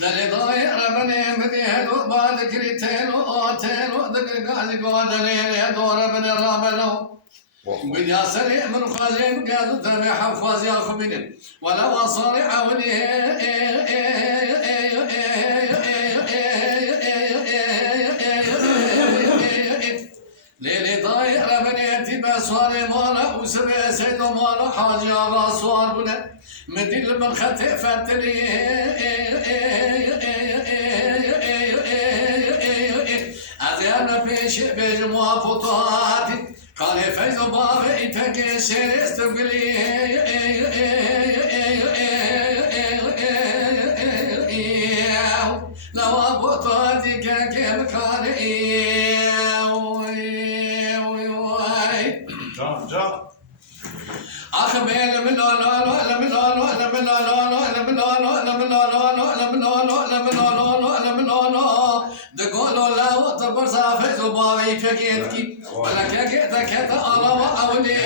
دلي ضايع ربني مديهدو بعد كريتينو اوتينو ذكر قاعد دلي دور بن الرابلو بدي اسرع من خازين قاعد تبع حفاظ يا خبين ولو اصارع ولي ليلي ضايع ربني تبع صاري مالا وسبع سيد مالا حاجي على صار بنا مدي من خطئ فتلي أزيانا بيش بيج موافقاتي قال فيز بابي تكسر استقلي لو أبطاتي كم كان أخبر من دقولوا لا تبرزا فيز بابي فكيتكي ولا كيتا كيتا أنا أولي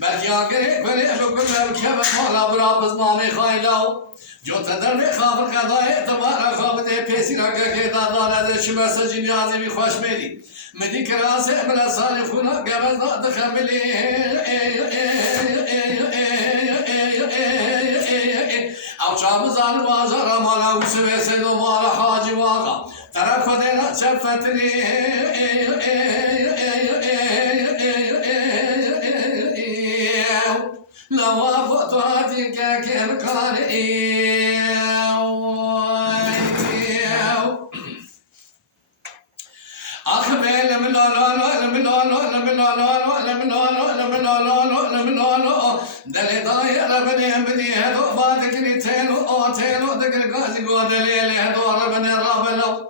برجع بري بكل الكلام ما برابز ماني خايلو جو تدري خابر قضايا تبارك خابر بيسي لك كيتا دانا شما سجن يازي بخوش ميلي مدي كراسي من أصالي خونا قبل دخملي أو شامزان بازار مالا وسوي سيدو مالا حاجي واقع ترى خدينا شفتني لو وافقت هاتيك كم كان أخبر من دلي ضايع ربني بدي هدو بعد كريتينو اوتينو ذكر قاسي قودلي هدو ربني رابلو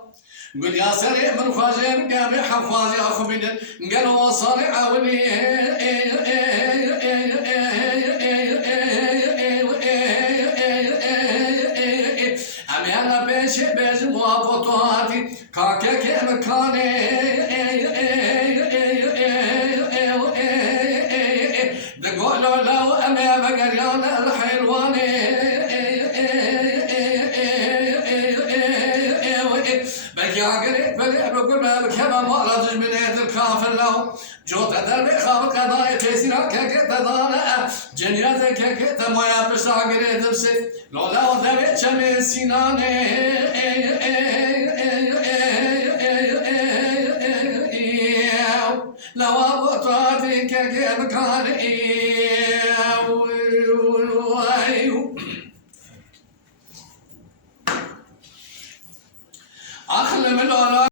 قل يا سريع من خازين قامي حفاظي اخو بدن قالوا وصالي عاوني امي انا بيش بيش موافقاتي كاكي مكاني دقولوا لو أنا بقريان الحلواني بجاقري بلي بقول ما بكما مرض من يد الكافر له جو تدربي خابق قضايا تيسيرا كاكي تدانا جنيازة كاكي تمايا بشاقري دبسي لولا ودري شمي سيناني لو أبطاتي كاكي مكاني أخلي من